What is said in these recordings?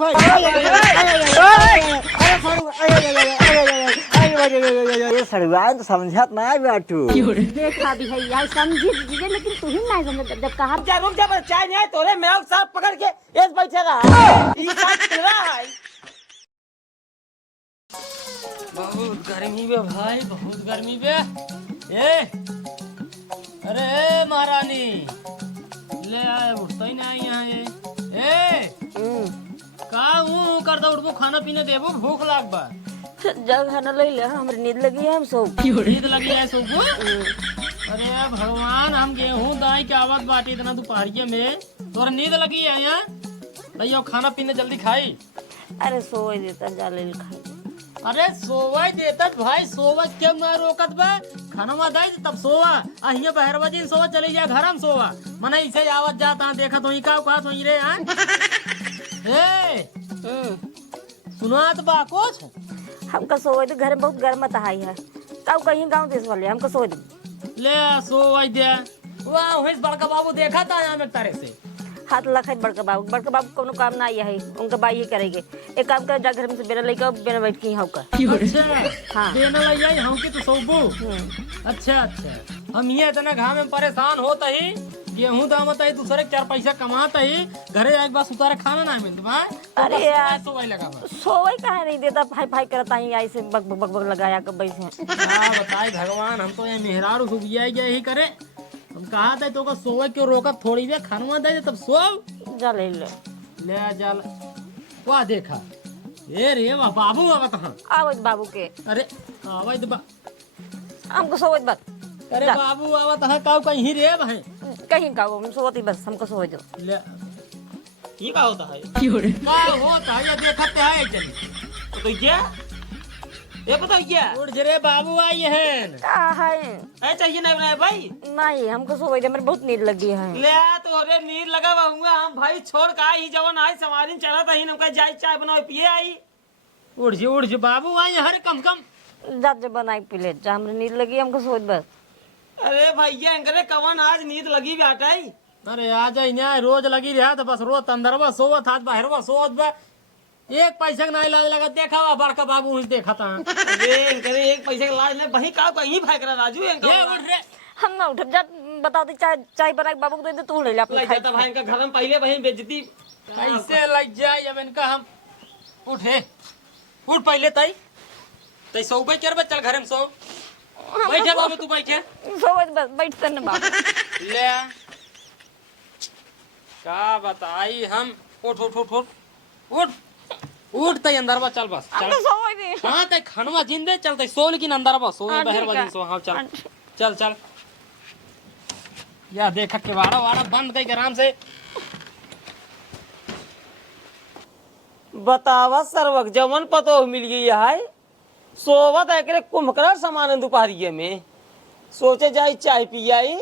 भाई ये सड़ुआ तो समझत ना बेटू देखा भी है यार समझी दीजिए लेकिन तू ही नहीं समझ जब कहा रुक जा पर चाय नहीं है तोरे मैं साथ पकड़ के एस बैठे रहा ई साथ चल रहा है। बहुत गर्मी बे भाई बहुत गर्मी बे। ए अरे महारानी ले आए उठता ही नहीं यहाँ ये ए का हूँ कर दो उठबो खाना पीना देबो भूख लाग बा जग खाना ले ले हमरे नींद लगी है हम सो नींद लगी है सो को अरे भगवान हम गेहूं दाई के आवत बाटी इतना दोपहरिये में तोर नींद लगी है यहाँ भैया खाना पीना जल्दी खाई। अरे सो देता जा ले खाई अरे सोवा देता भाई सोवा क्यों ना रोकत बा खाना में दाई तब सोवा अहिया बहरवा दिन सोवा चली जाए घर में सोवा मने इसे आवत जाता देखा तो ही का तो ही रे हां ए सुनात बा कुछ हमका सोए तो घर में बहुत गर्म है काऊ कहीं गांव देश वाले हमको सोए ले सोवा दे वाह होइस बड़का बाबू देखा था यहाँ में तारे से हाथ लखा बड़का बाबू कोनो काम ना है उनका बाई करेंगे एक काम कर जा घर में से बेना लेकर बेना बैठ के हौका अच्छा हाँ बेना लई आई हम की तो सोबू अच्छा अच्छा हम ये इतना घाम में परेशान होता ही गेहूं दामत है दूसरे 4 पैसा कमाता ही घरे एक बार सुतारे खाना ना मिलता भाई अरे यार सोवाई लगा सोए काहे नहीं देता भाई भाई करता ही ऐसे बक बक बक बक लगाया कर बैसे हां बताई भगवान हम तो ये मेहरारू सुबिया गया ही करे हम कहा था तो का सोवे क्यों रोका थोड़ी देर खाना दे तब सो जा ले जा वाह देखा ए रे वाह बाबू आवा कहां आवत बाबू के अरे आवा बा हमको सोए बात अरे बाबू आवा तहां काऊ कहीं रे भाई कहीं का वो सोती बस हमको सोए दो ले ये का होता है का होता है ये देखते है चली तो क्या ये पता क्या उड़ जरे बाबू आई हैं का है ऐ चाहिए नहीं बनाए भाई नहीं हमको सोए दे मेरे बहुत नींद लगी है ले तो अरे नींद लगा हुआ हम भाई छोड़ का ही जवन आई सवारी चला था ही हमका जाई चाय बनाओ पिए आई उड़ जी बाबू आई हर कम जा जा बनाई पी ले जा हमरे नींद लगी हमको सोए बस अरे भैया अंकरे कवन आज नींद लगी बेटाई अरे आ जाई ना रोज लगी रहा तो बस रोज अंदरवा सोवत हाथ बाहरवा सोवत बा एक पैसा का नहीं लाज लगा देखा वा बड़का बाबू ही देखा था अरे अंकरे एक पैसे का लाज नहीं भाई का कहीं भाग रहा राजू अंकल ये उठ रे हम ना उठ जा बता दे चाय चाय बना के बाबू को दे दे तू ले ले अपने खाई भाई इनका घर में पहले वही बेइज्जती कैसे लग जाए जब इनका हम उठे उठ पहले तई सो पे चल चल घर में सो बैठे बाबू तू बैठे सोए बस बैठते ना बाबू ले का बताई हम उठ उठ उठ उठ उठ उठ तई अंदर बा चल बस चल सोए दे हां तई खनवा जिंदे चलते सो लेकिन अंदर बा सो बाहर बा सो हां चल चल चल या देख के वाड़ा वाड़ा बंद कई आराम से बतावा सर्वक जमन पतो मिल गई है सोवत एकरे कुंभकर्ण समान दोपहरिये में सोचे जाई चाय पी आई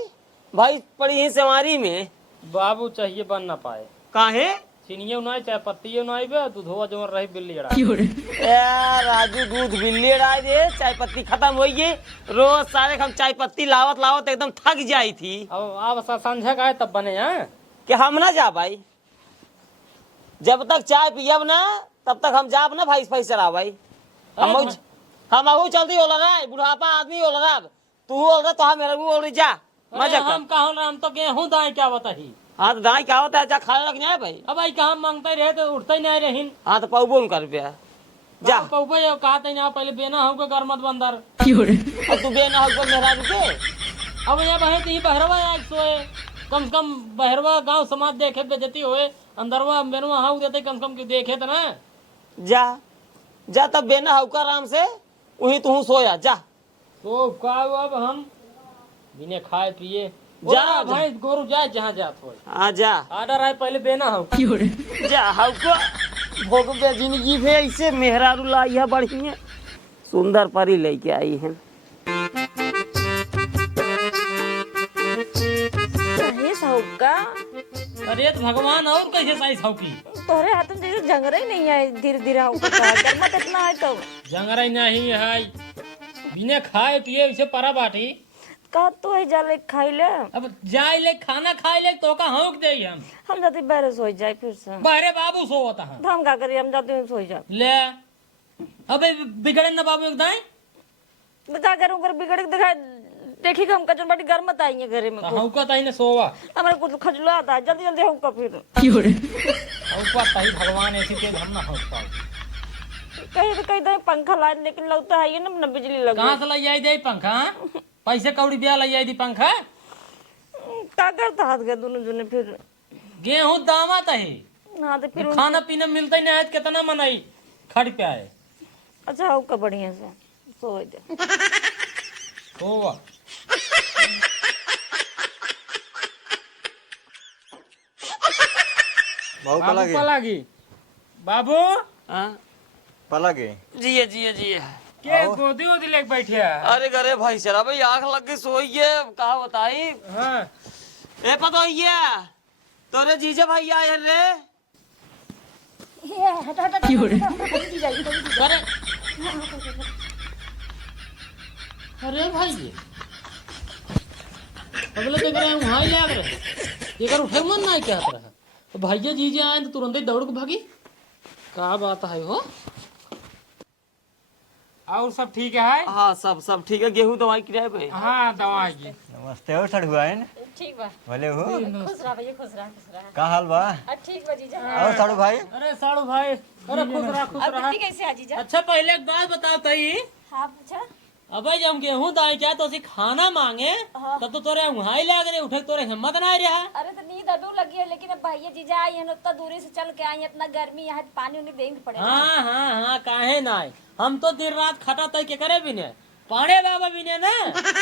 भाई पड़ी ही सवारी में बाबू चाहिए बन ना पाए काहे चीनियो नहीं चाय पत्ती नहीं बे दूधवा जमन रही बिल्ली अड़ा ए राजू दूध बिल्ली अड़ा दे चाय पत्ती खत्म हो गई रोज सारे हम चाय पत्ती लावत लावत एकदम थक जाई थी अब संझा का तब बने हैं कि हम ना जा भाई जब तक चाय पियब ना तब तक हम जाब ना भाई पैसा भाई हम अहू चलती होला रे बुढ़ापा आदमी होला रे तू बोल रहा तो हम मेरा भी बोल रही जा मजा हम कहो ना हम तो गेहूं दाई क्या बता ही हां तो दाई क्या होता है जा खाने लग जाए भाई अब भाई कहां मांगते रहे तो उठते ही नहीं रहिन हां तो पौबो न कर पे जा पौबो ये कहते ना पहले बेना हो के घर मत बंदर अब तू बेना हो के मेहरा रुके अब ये बहे ती बहरवा आज सोए कम से कम बहरवा गांव समाज देखे बेजती होए अंदरवा बेनवा हाउ देते कम से कम देखे तो ना जा जा तब बेना होकर आराम से वही तू सोया जा तो का अब हम बिने खाए पिए जा भाई गोरु जाए जहाँ जात हो आ जा आर्डर है पहले बेना हो जा हाउ को भोग बे जिंदगी में ऐसे मेहरारू लाई है बढ़िया सुंदर परी लेके आई है सही सौका अरे तो भगवान और कैसे सही सौकी तोरे हाथ में जैसे जंगरे नहीं है धीरे धीरे गर्मा कितना है तो जंगरा नहीं है बिने खाए पिए इसे परा बाटी का तो है जाले खाई ले। अब जाए ले खाना खाए ले तो का हौक दे हम जाते बहरे सो जाए फिर से। बहरे बाबू सोवता है हम का करिए, हम जाते हैं सो जाए। ले अबे बिगड़े ना बाबू एकदम मैं क्या करूँ, कर बिगड़ के दिखा देखी हम कचन बाटी घर मत आएंगे घरे में। हौका ताई ने सोवा हमारे कुछ खजला आता है, जल्दी जल्दी हम का फिर हौका ताई भगवान ऐसी तेज हम ना हौक पाए। कहीं तो पंखा लाए, लेकिन लगता है ये ना बिजली लग। कहाँ से ले आई दे पंखा? पैसे कौड़ी ब्याह ले आई दी पंखा? क्या करता हाथ गए दोनों जने फिर। गेहूं दामत है हाँ तो फिर खाना पीना मिलता ही नहीं है, कितना मनाई खड़ पे आए। अच्छा हो का बढ़िया से सो दे। सोवा बाबू पलागे पलागी बाबू पलागे जिये जिये जिये के गोदी वोदी लेके बैठे है? अरे करे भाई सरा भाई आंख लग गई सोई है कहा बताई। हाँ ए पता ही है तोरे जीजा भाई आए रे। अरे अरे भाई अगले देख रहे हैं वहां ही लग रहे ये कर उठे मन नहीं क्या रहा तो भैया जीजे आए तो तुरंत ही दौड़ के भागी। क्या बात है हो? और सब ठीक है? हाँ सब ठीक है। गेहूं दवाई किराए पे? हाँ दवाई की। नमस्ते हो सड़ुआइन। ठीक बा, भले हो? खुश रहा भैया, खुश रहा। का हाल बा? ठीक बा जीजा। और साड़ू भाई? अरे साड़ू भाई अरे खुश रहा खुश रहा। कैसे आ जीजा? अच्छा पहले एक बात बताओ तई, हाँ पूछा। अब जब हम गेहूं दाई क्या तो खाना मांगे तब तो तोरे वहां ही लग रहे उठे तोरे हिम्मत ना रहा। अरे तो नींद अभी लगी है, लेकिन अब भैया जीजा आई है, उतना दूरी से चल के आई है, इतना गर्मी यहाँ पानी उन्हें देंगे पड़ेगा। हाँ हाँ हाँ काहे ना हम तो दिन रात खटा तय के करे भी ने पाड़े बाबा भी ने ना।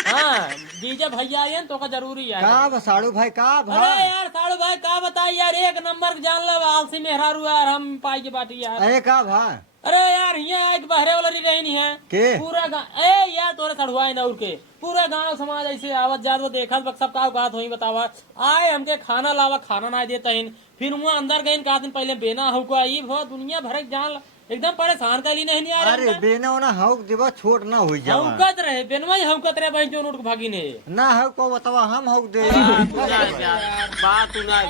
हाँ डीजे भैया आए तो का जरूरी है। का बा साड़ू भाई का भा? अरे यार साड़ू भाई का बताई यार, एक नंबर जान लो आलसी मेहरारू यार हम पाई के बाटी यार। अरे का भा? अरे यार यहाँ एक बहरे वाला रही नहीं है के? पूरा गाँव ए यार तोरे सड़ुआ न उड़ के पूरा गांव समाज ऐसे आवत जात वो देखा सब का बात हुई बतावा आए हमके खाना लावा खाना ना देता फिर वहाँ अंदर गए का दिन पहले बेना हुआ ये बहुत दुनिया भर जान एकदम परेशान कर ली नहीं आ अरे बेना ओना हौक देवा छोट ना हो जावा। हौकत रहे बेनवा हौकत रहे बहन जो उठ भागी ने ना हौक को बतावा हम हौक दे। बात तू ना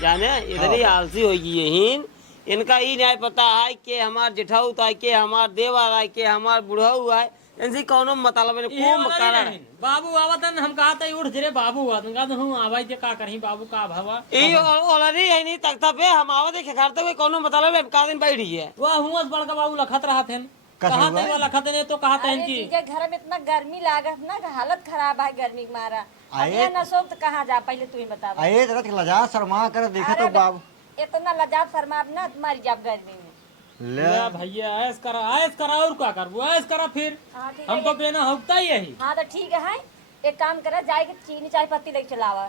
जाने इधर ही आलसी हो गई है। इनका ही नहीं पता है कि हमार जेठाऊ है कि हमार देवर है कि हमार बुढ़ऊ है, इनसे कौनो मतलब नहीं। बाबू आवतन हम कहा था उठ जरे बाबू आवतन कहा हूं आवाज दे का करही बाबू का भवा ई ऑलरेडी है नहीं तख्ता पे हम आवा देखे करते हुए कौनो मतलब है का दिन बैठी है। वह हुआ बड़का बाबू लखत रहा थे कहा थे वाला खते ने तो कहा था अरे इनकी जीजा घर में इतना गर्मी लागत ना, हालत खराब है गर्मी के मारा। आए न सोच तो कहाँ जा, पहले तू ही बता। आए जरा लजा शर्मा कर देखा तो बाबू इतना लजाब फरमाब ना तुम्हारी जाब गर्मी में। ले भैया ऐस करा और क्या करबो ऐस करा फिर हाँ ठीक हम तो बेना होता ही यही। हाँ तो ठीक है, एक काम करा जाए कि चीनी चाय पत्ती लेके चलावा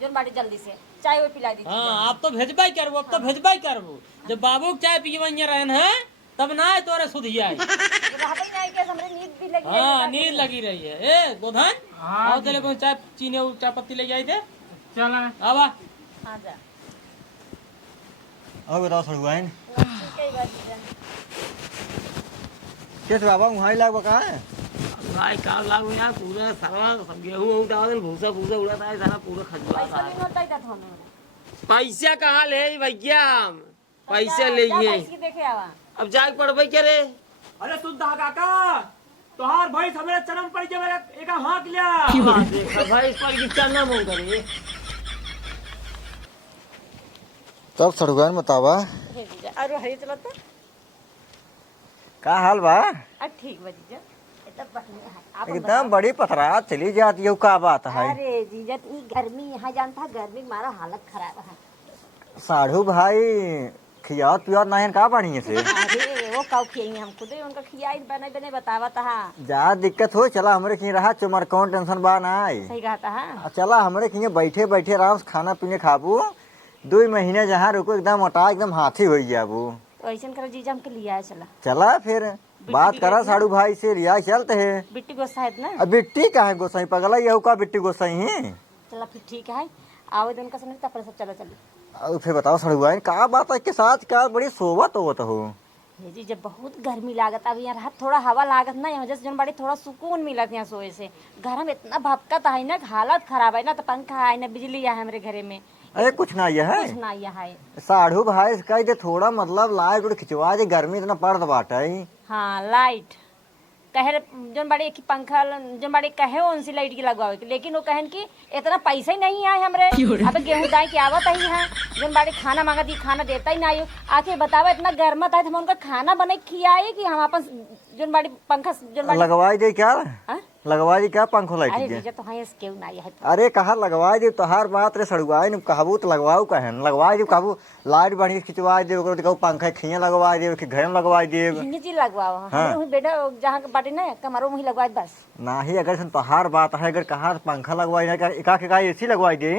जो बाटी जल्दी से चाय वो पिला दीजिए। हाँ आप तो भेजबाई करबो अब तो भेजबाई करबो जब बाबू के चाय पीवैया रहन है तब ना तोरे सुधिया हमरे नींद भी लगी है। हाँ नींद लगी रही है। ए गोधन आओ तेरे को चाय चीनी और चाय पत्ती ले आई थे चला आवा। हाँ जा और बताओ सड़ुआइन ठीक है बात जीजा। किस बाबा वहाँ ही लागवा का है? भाई का लागू यार पूरा सारा सब गेहूं वहूं डाल भूसा भूसा उड़ाता है सारा पूरा खजवा पैसा भी होता ही था हमें। पैसा कहाँ ले भैया हम पैसे ले इसकी देखे आवा। अब जाग पड़बे क्या रे। अरे तू दागा का तोहार भाई हमारे चरम पड़ के मेरा एक हाथ लिया देखा भाई इस पर की चलना मोंग करे तब सड़ुआइन बतावा हे जीजा अरे हरी चला तो का हाल बा? ठीक बा जीजा, एकदम बढ़िया है। आप एकदम बड़ी पथरा चली जाती है का बात है? अरे जीजा तो गर्मी यहाँ जानता है, गर्मी में हमारा हालत खराब है। साढ़ू भाई खियात पियात नहीं का बढ़िया से? अरे वो काउ खियाई हम खुद ही उनका खियाई बने बने बतावा था। जा दिक्कत हो चला हमरे की रहा चुमर कौन टेंशन बा ना सही कहता है। चला हमरे की बैठे बैठे आराम से खाना पीने खाबू 2 महीने जहाँ रुको एकदम मोटा एकदम हाथी हो जाबू। तो ऐसा करो जीजा हमके लिया है चला। चला फिर बात करा साड़ू भाई से लिया चलते है। बिट्टी गोसा है ना? अब बिट्टी का है गोसाई पगला यहू का बिट्टी गोसाई है। चला फिर ठीक है, आवेदन का समय तब सब चलो चलो। और फिर बताओ सड़ुआइन का बात है के साथ का बड़ी सोवत होत हो? हे जी जब बहुत गर्मी लागत अब यहाँ थोड़ा हवा लागत ना यहाँ जैसे जन बड़ी थोड़ा सुकून मिलत यहाँ सोए से घर में इतना भपकत है ना हालत खराब है ना तो पंखा है ना बिजली है हमारे घरे में अरे कुछ ना ये है कुछ ना यहाँ है। साढ़ू भाई कह दे थोड़ा मतलब लाइट उड़ खिंचवा दे, गर्मी इतना पड़ बाटे। हाँ लाइट कहे जन बड़े की पंखा जन बड़े कहे उनसी लाइट की लगवावे के, लेकिन वो कहन कि इतना पैसा ही नहीं है हमरे। अब गेहूं दाई के आवत ही है जन बड़े खाना मांगा दी खाना देता ही नहीं आके बतावा इतना गर्मत है हम उनका खाना बने खियाए कि हम अपन जन बड़ी पंखा जन बड़ी लगवाई दे क्या हाँ? लगवाई दे क्या पंखो अरे लाइट दे? जीजा तो है इसके नहीं है अरे कहा लगवाई दे तोहार बात रे सड़ुआई न कहबू तो लगवाऊ कहन लगवाई दे कहबू लाइट बढ़िया खिंचवा दे ओकरो कहू पंखा खिया लगवाई दे कि घर में लगवाई दे हिंदी चीज लगवाओ हाँ। हमरे वही बेटा जहाँ के बाटे ना कमरों में ही लगवाए बस। नाही अगर सन तोहार बात है अगर कहा पंखा लगवाई ना एका के का एसी लगवाई दे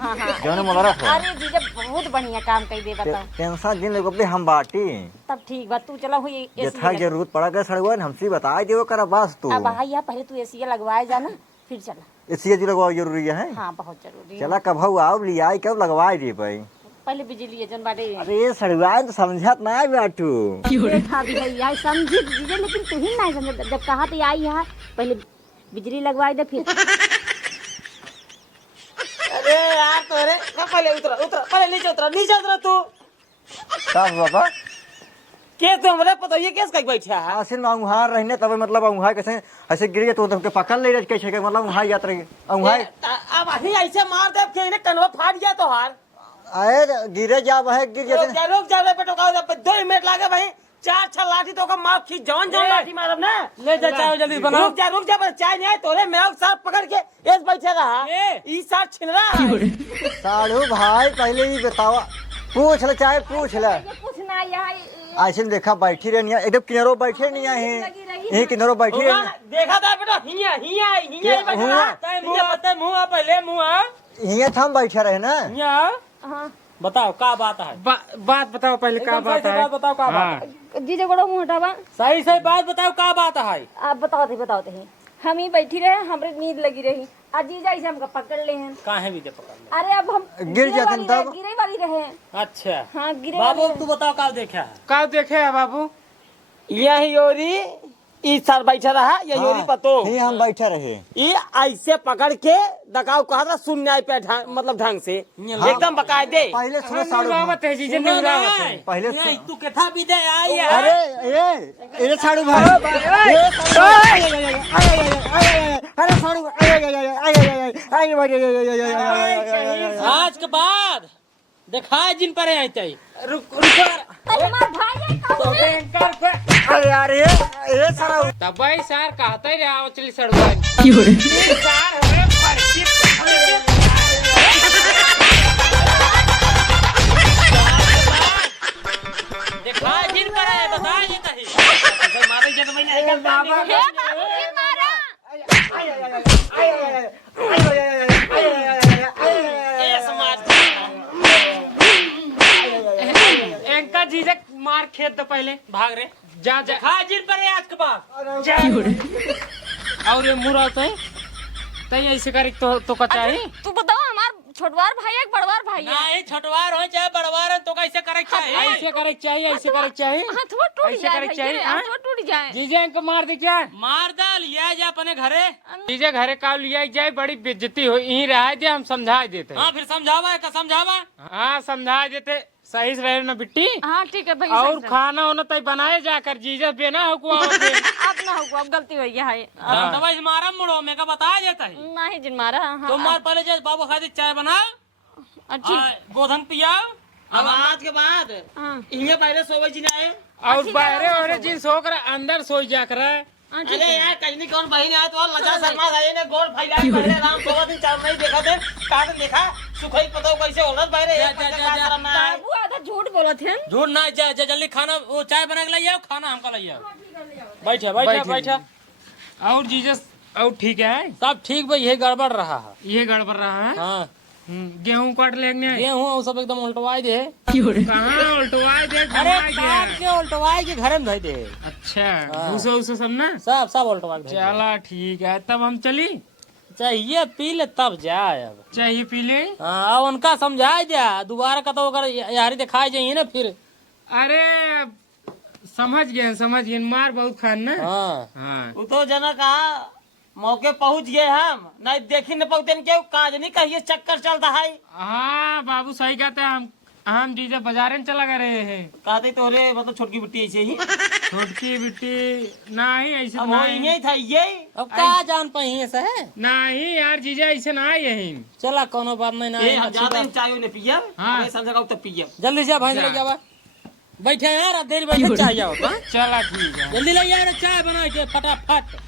हाँ हाँ जौन मोलरा हो अरे जीजा बहुत बढ़िया काम कर दे बताओ टेंशन दिन लगो हम बाटी तब ठीक बात तू चला हुई यथा जरूरत पड़ा कर सड़ुआ हमसे बता दे करा बस तू अब भैया पहले तू एसी लगवाए जाना फिर चला एसी जी लगवाओ जरूरी है। हाँ बहुत जरूरी है। चला कब आओ लिया कब लगवाई दे भाई पहले बिजली जन बाटे अरे सड़ुआ तो समझत ना बाटू देखा भी भैया समझी दीजिए लेकिन तू ही नहीं समझ जब कहा तो आई यहाँ पहले बिजली लगवाई दे फिर अरे यार तोरे पहले उतरा उतरा पहले नीचे उतरा तू साफ बाबा के तो हमरे पता ये केस कई बैठा है आसिन में अंगुहार रहने तब मतलब अंगुहार कैसे ऐसे गिर गए तो तुमके पकड़ ले रहे कैसे के मतलब अंगुहार यात्रा अंगुहार अब अही ऐसे मार दे के इन्हें कनवा फाट गया तो हार आए गिरे जा वह गिर जाते रुक जा रे बेटो का 2 मिनट लागे भाई 4 लाठी तो का मार खींच जवन लाठी मारब ना ले जा चाय जल्दी बनाओ रुक जा पर चाय नहीं आए तोरे मैं साथ पकड़ के एस बैठे रहा ई साथ छिन रहा साढ़ू भाई पहले ही बतावा पूछ ले चाहे पूछ ले कुछ ना यहाँ ऐसे देखा बैठी रहनी एकदम किनारो बैठे नहीं है यही किनारो बैठी रहनी देखा था बेटा हिया बैठा मुंह पहले मुंह यही हम बैठे रहे ना हाँ बताओ का बात है बात बताओ पहले का बात है बताओ का बात है जीजा गोड़ो मुँह हटावा सही बात बताओ का बात है आप बताओ थे हम ही बैठी रहे हमरे नींद लगी रही आज जीजा ऐसे हमका पकड़ ले हैं काहे भी दे पकड़ अरे अब हम गिर जाते हैं तब? गिरे वाली रहे अच्छा हाँ गिरे बाबू वाली तू बताओ का देखा है का देखे है बाबू यही योरी ई सर बैठा रहा ये योरी पतो यही हम बैठे रहे ये ऐसे पकड़ के दकाव कहा था सुनने पे मतलब ढंग से एकदम बकायदे पहले सुनो साढ़ू है जीजे निवरावत है पहले तू केथा भी दे आई है अरे ये साढ़ू भाई अरे साढ़ू आज के बाद दिखाए जिन पर आई रुक अरे हमार भाई है अरे यार ये सारा दबाई सार कहता ही रहा चली सड़वा दिखाए जिन पर है बताए जी कहीं मारे जब मैंने निकल बाबा एंका जीजे मार खेत तो पहले भाग रे जा जा हाजिर पर आज के बाद और ये मुरा तो तई ऐसे करे तो कचा है तू बताओ हमार छोटवार भाई है बड़वार भाई है नहीं छोटवार हो चाहे बड़वार तो कैसे करे चाहिए ऐसे करे चाहिए ऐसे करे चाहिए हाथवा टूट ऐसे जाए करे चाहिए, हाँ? हाथवा टूट जाए जीजे को मार दे क्या मार दा लिया जा अपने घरे जीजे घरे का लिया जाए बड़ी बेइज्जती हो यही रहा दे हम समझा देते हाँ फिर समझावा का समझावा हाँ समझा देते सही से रहे ना बिट्टी हाँ ठीक है भाई और खाना वाना तो बनाए जाकर जीजे बेना हो को अब ना होगा अब गलती हो गया है दवाई मारा मुड़ो मैं का बताया जाता है नहीं जिन मारा हाँ तुम मार पहले जैसे बाबू खाते चाय बनाओ अच्छी गोधन पियाओ अब आज के बाद हाँ इन्हें पहले सोवे जी आए और बाहरे और जिन सो कर अंदर सो जा कर अरे यार कजनी कौन बहन है तो लगा शर्मा भाई ने गोड़ फैलाई पहले राम सोवा दिन चार नहीं देखा थे काट देखा सुखई पतो कैसे औरत बाहर बाबू आधा झूठ बोला थे झूठ ना जल्दी खाना वो चाय बना के लाइए खाना हमको लाइए बैठे बैठे बैठे और जीजे और ठीक है सब ठीक भाई ये गड़बड़ रहा है ये गड़बड़ रहा है हाँ गेहूं काट लेंगे गेहूँ वो सब एकदम उल्टवाई दे कहाँ उल्टवाए दे अरे काट के उल्टवाई के घर में धोई दे अच्छा भूसो उसे सब ना सब उल्टवा के चला ठीक है तब हम चली चाहिए पी ले तब जाए अब चाहिए पी ले हाँ अब उनका समझाए जा दोबारा का तो अगर यारी दिखाई जाइए ना फिर अरे समझ गए मार बहुत खान ना। हाँ हाँ वो तो जना कहा मौके पहुंच गए हम नहीं देखी न पहुंचे क्यों काज नहीं कहिए चक्कर चलता है। हाँ बाबू सही कहते हैं, हम जीजा बाजारे में चला रहे हैं। कहते तोरे मतलब छोटकी बिट्टी ऐसे ही छोटकी बेटी नहीं ऐसे अब वो नहीं, यही था ये अब का जान पाई ऐसा है। नहीं यार जीजा ऐसे ना यही। चला कोनो बात नहीं ना ये हम जाते हैं चाय ने पिया हाँ। ये समझा तब पिया जल्दी से भाई ले जावा बैठे यार, अब देर बैठे चाय जाओ। चला ठीक है। जल्दी ले यार चाय बना के फटाफट।